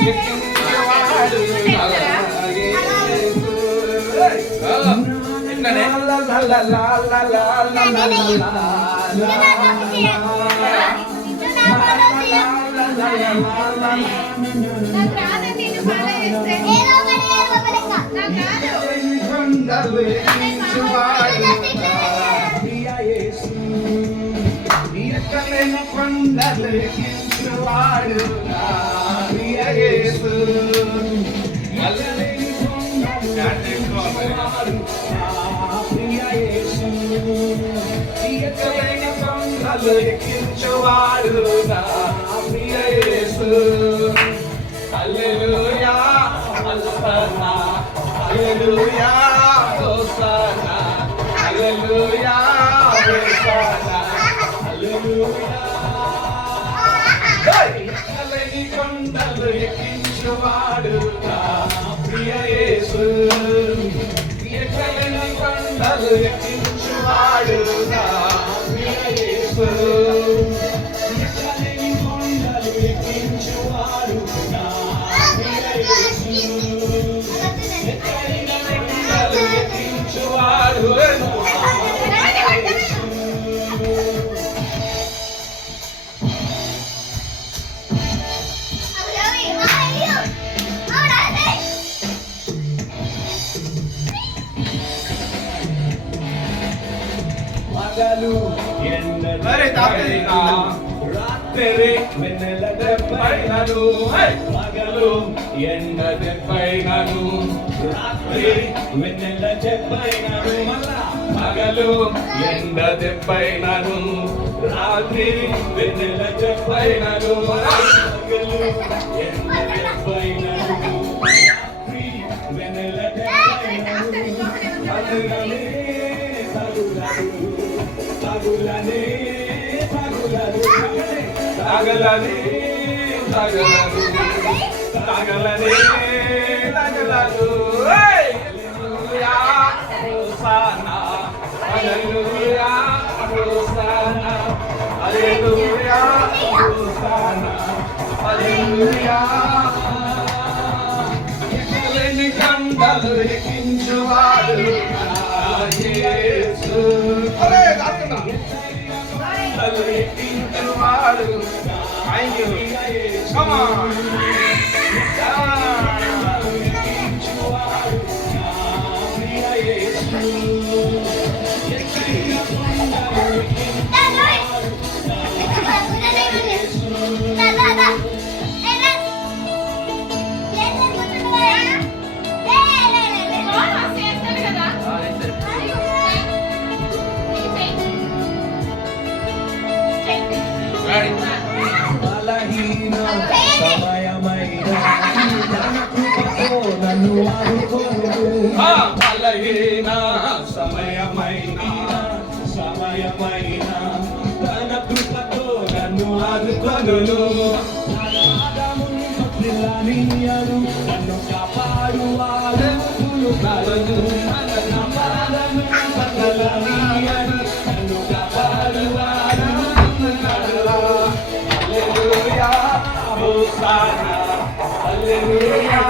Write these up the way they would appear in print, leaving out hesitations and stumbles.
ఎక్కించువాడు ఎక్కలేని కొండలు ఎక్కించువాడు ప్రియ యేసు ఎక్కలేని కొండలు ఎక్కించువాడు నా ప్రియ యేసు హల్లెలూయా హల్లెలూయా హల్లెలూయా హోసన్నా హల్లెలూయా హోసన్నా హల్లెలూయా ఎక్కలేని కొండలు ఎక్కించువాడు నా ప్రియ యేసు ఎక్కలేని కొండలు ఎక్కించువాడు నా ప్రియ యేసు ఎక్కలేని కొండలు ఎక్కించువాడు నా ప్రియ యేసు ఎక్కలేని కొండలు ఎక్కించువాడు పగలు ఎండపైనను రాత్రి వెన్నెల దెబ్బైనను పగలు ఎండ దెబ్బైనను రాత్రి వెన్నెల దెబ్బైనను పగలు ఎండ దెబ్బైనను రాత్రి వెన్నెల దెబ్బైనను పగలు ఎండ దెబ్బైనను రాత్రి వెన్నెల దెబ్బైనను తగులనే తగులనే తగలనే తగలనే తగలనే తగలదు హల్లెలూయా హోసన్నా హల్లెలూయా హోసన్నా హల్లెలూయా హోసన్నా హల్లెలూయా ఎక్కలేని కొండలు ఎక్కించువాడు యేసు అరే దాకనా కొండలు ఎక్కించువాడు థాంక్ యూ కమ్ ఆన్ ఎక్కించువాడు ప్రియ యేసు ఎక్కలేని కొండలు బలహీన సమయమైన తన కృపతో నన్ను ఆదుకొను బలహీన సమయమైన తన కృపతో నన్ను ఆదుకొను నన్ను కాపాడువాడు నన్ను కాపాడువాడు Hosanna, hallelujah,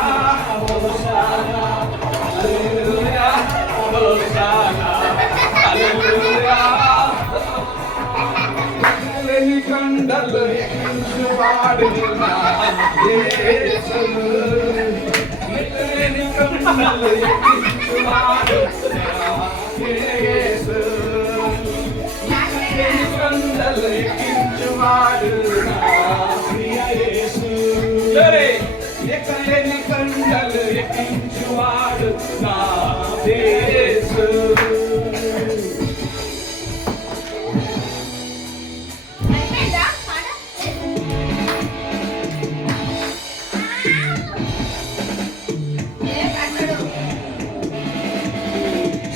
Hosanna, hallelujah, Hosanna, hallelujah. ఎక్కలేని కొండలు ఎక్కించువాడు నా యేసు ఎక్కలేని కొండలు ఎక్కించువాడు నా యేసు ఎక్కలేని కొండలు ఎక్కించువాడు నా ప్రియ యేసు ఎక్కలేని కొండలు ఎక్కించువాడు నా యేసు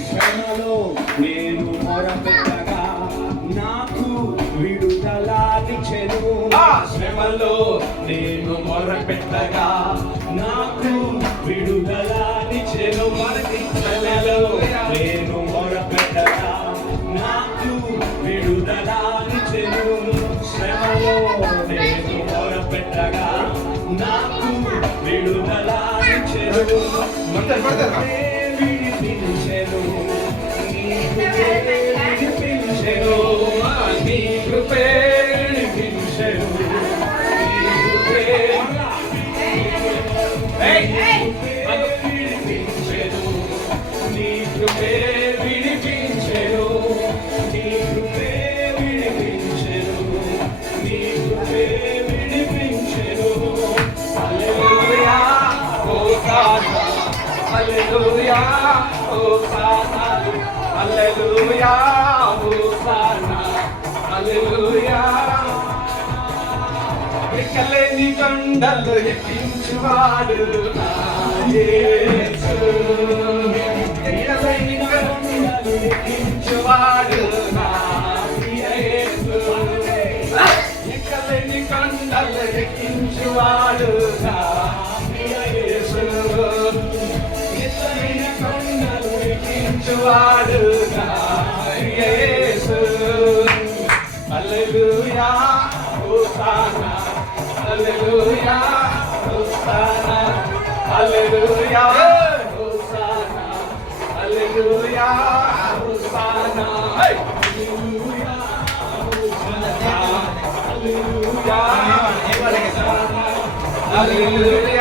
శ్రమలో నేను మొరపెట్టగా నాకు విడుదలనిచ్చెను శ్రమలో నేను మొరపెట్టగా నాకు విడుదలనిచ్చెను శ్రమలో నేను మొరపెట్టగా నాకు విడుదలనిచ్చెను శ్రమలో నేను మొరపెట్టగా నాకు విడిపించెను. నీ కృపే విడిపించెను. నీ కృపే విడిపించెను. నీ కృపే విడిపించెను. నీ కృపే విడిపించెను. నీ కృపే విడిపించెను. నీ కృపే విడిపించెను. హల్లెలూయా హోసానా హల్లెలూయా హోసానా హల్లెలూయా హోసానా హల్లెలూయా. ఎక్కలేని కొండలు ఎక్కించువాడు నా యేసు. ఎక్కలేని కొండలు ఎక్కించువాడు నా యేసు. ఎక్కలేని కొండలు ఎక్కించువాడు నా యేసు. ఎక్కలేని కొండలు ఎక్కించువాడు నా యేసు. హల్లెలూయా హోసానా హల్లెలూయా హోసానా హల్లెలూయా హోసానా హల్లెలూయా హోసానా హల్లెలూయా హోసానా హల్లెలూయా హోసానా హల్లెలూయా